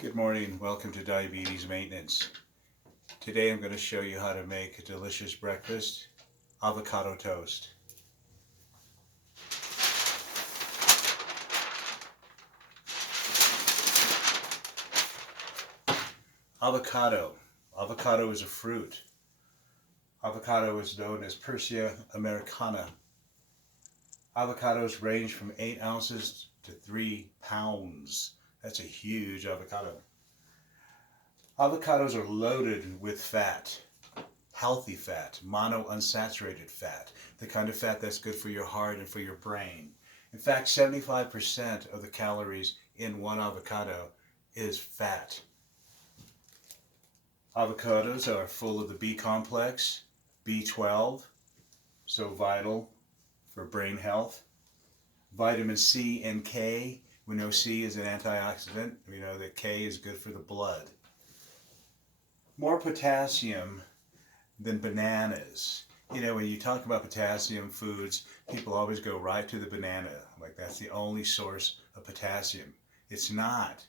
Good morning, welcome to Diabetes Maintenance. Today I'm going to show you how to make a delicious breakfast, avocado toast. Avocado. Avocado is a fruit. Avocado is known as Persea americana. Avocados range from 8 ounces to 3 pounds. That's a huge avocado. Avocados are loaded with fat. Healthy fat, monounsaturated fat, the kind of fat that's good for your heart and for your brain. In fact, 75% of the calories in one avocado is fat. Avocados are full of the B complex, B12, so vital for brain health. Vitamin C and K, we know C is an antioxidant, we know that K is good for the blood. More potassium than bananas. You know, when you talk about potassium foods, people always go right to the banana, like that's the only source of potassium. It's not.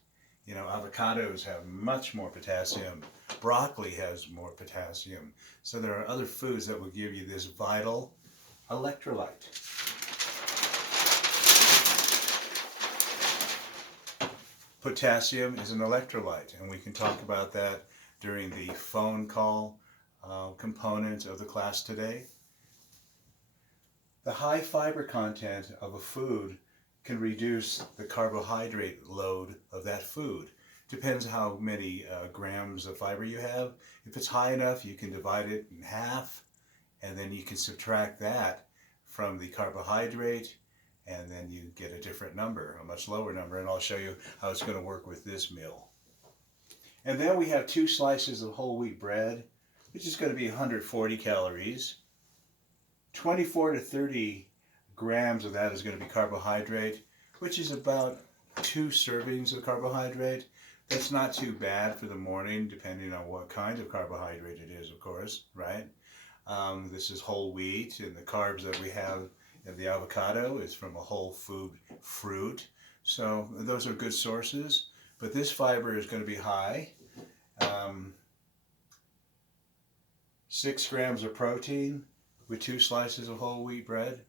You know, avocados have much more potassium. Broccoli has more potassium. So there are other foods that will give you this vital electrolyte. Potassium is an electrolyte, and we can talk about that during the phone call component of the class today. The high fiber content of a food can reduce the carbohydrate load of that food. Depends how many grams of fiber you have. If it's high enough, you can divide it in half, and then you can subtract that from the carbohydrate, and then you get a different number, a much lower number, and I'll show you how it's going to work with this meal. And then we have 2 slices of whole wheat bread, which is going to be 140 calories. 24 to 30 grams of that is going to be carbohydrate, which is about 2 servings of carbohydrate. That's not too bad for the morning, depending on what kind of carbohydrate it is, of course, right? This is whole wheat, and the carbs that we have in the avocado is from a whole food fruit. So those are good sources, but this fiber is going to be high. 6 grams of protein with 2 slices of whole wheat bread.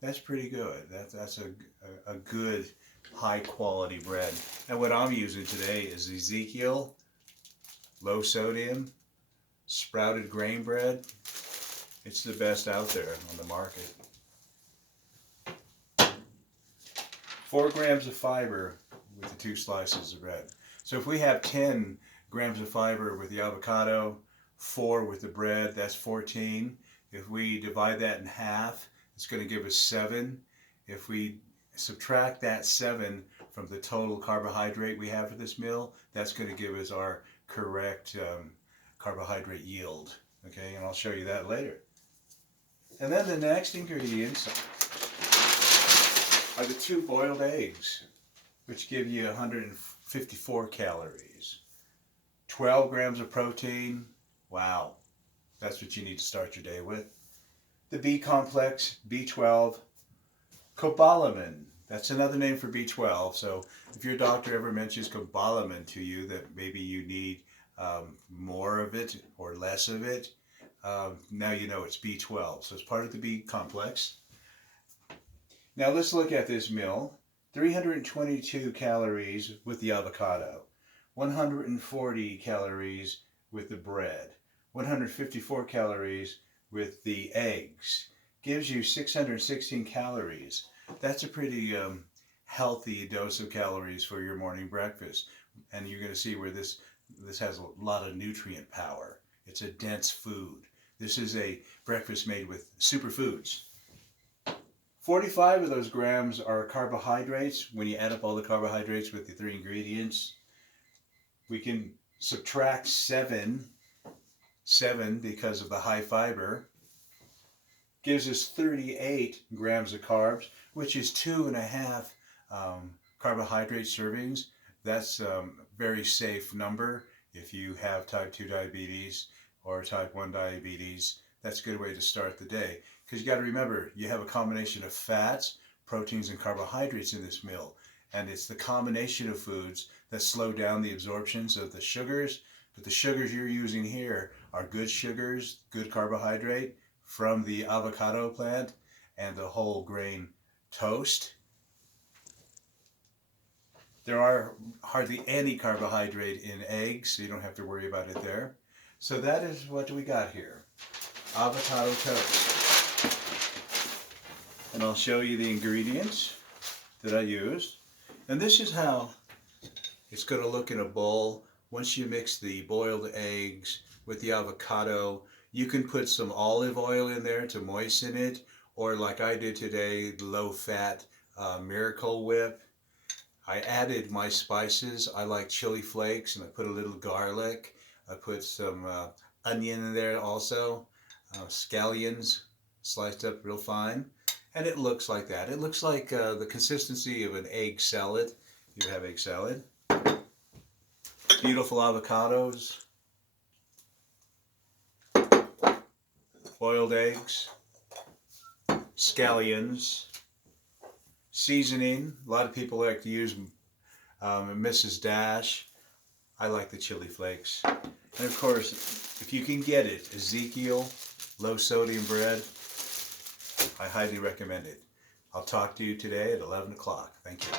That's pretty good. That's a good high quality bread. And what I'm using today is Ezekiel low sodium sprouted grain bread. It's the best out there on the market. 4 grams of fiber with the 2 slices of bread. So if we have 10 grams of fiber with the avocado, 4 with the bread, that's 14. If we divide that in half, it's going to give us 7. If we subtract that 7 from the total carbohydrate we have for this meal, that's going to give us our correct carbohydrate yield. Okay, and I'll show you that later. And then the next ingredients are the 2 boiled eggs, which give you 154 calories. 12 grams of protein. Wow, that's what you need to start your day with. The B complex, B12, cobalamin. That's another name for B12. So if your doctor ever mentions cobalamin to you, that maybe you need more of it or less of it, now you know it's B12. So it's part of the B complex. Now let's look at this meal. 322 calories with the avocado, 140 calories with the bread, 154 calories with the eggs. Gives you 616 calories. That's a pretty healthy dose of calories for your morning breakfast. And you're going to see where this has a lot of nutrient power. It's a dense food. This is a breakfast made with superfoods. 45 of those grams are carbohydrates. When you add up all the carbohydrates with the 3 ingredients, we can subtract 7 because of the high fiber. Gives us 38 grams of carbs, which is 2.5 carbohydrate servings. That's a very safe number if you have type 2 diabetes or type 1 diabetes. That's a good way to start the day, because you got to remember, you have a combination of fats, proteins, and carbohydrates in this meal, and it's the combination of foods that slow down the absorptions of the sugars. But the sugars you're using here are good sugars, good carbohydrate from the avocado plant and the whole grain toast. There are hardly any carbohydrate in eggs, so you don't have to worry about it there. So that is what we got here. Avocado toast. And I'll show you the ingredients that I used. And this is how it's going to look in a bowl. Once you mix the boiled eggs with the avocado, you can put some olive oil in there to moisten it, or like I did today, low-fat Miracle Whip. I added my spices. I like chili flakes, and I put a little garlic. I put some onion in there also, scallions sliced up real fine, and it looks like that. It looks like the consistency of an egg salad. You have egg salad. Beautiful avocados, boiled eggs, scallions, seasoning. A lot of people like to use Mrs. Dash. I like the chili flakes. And of course, if you can get it, Ezekiel low sodium bread, I highly recommend it. I'll talk to you today at 11 o'clock. Thank you.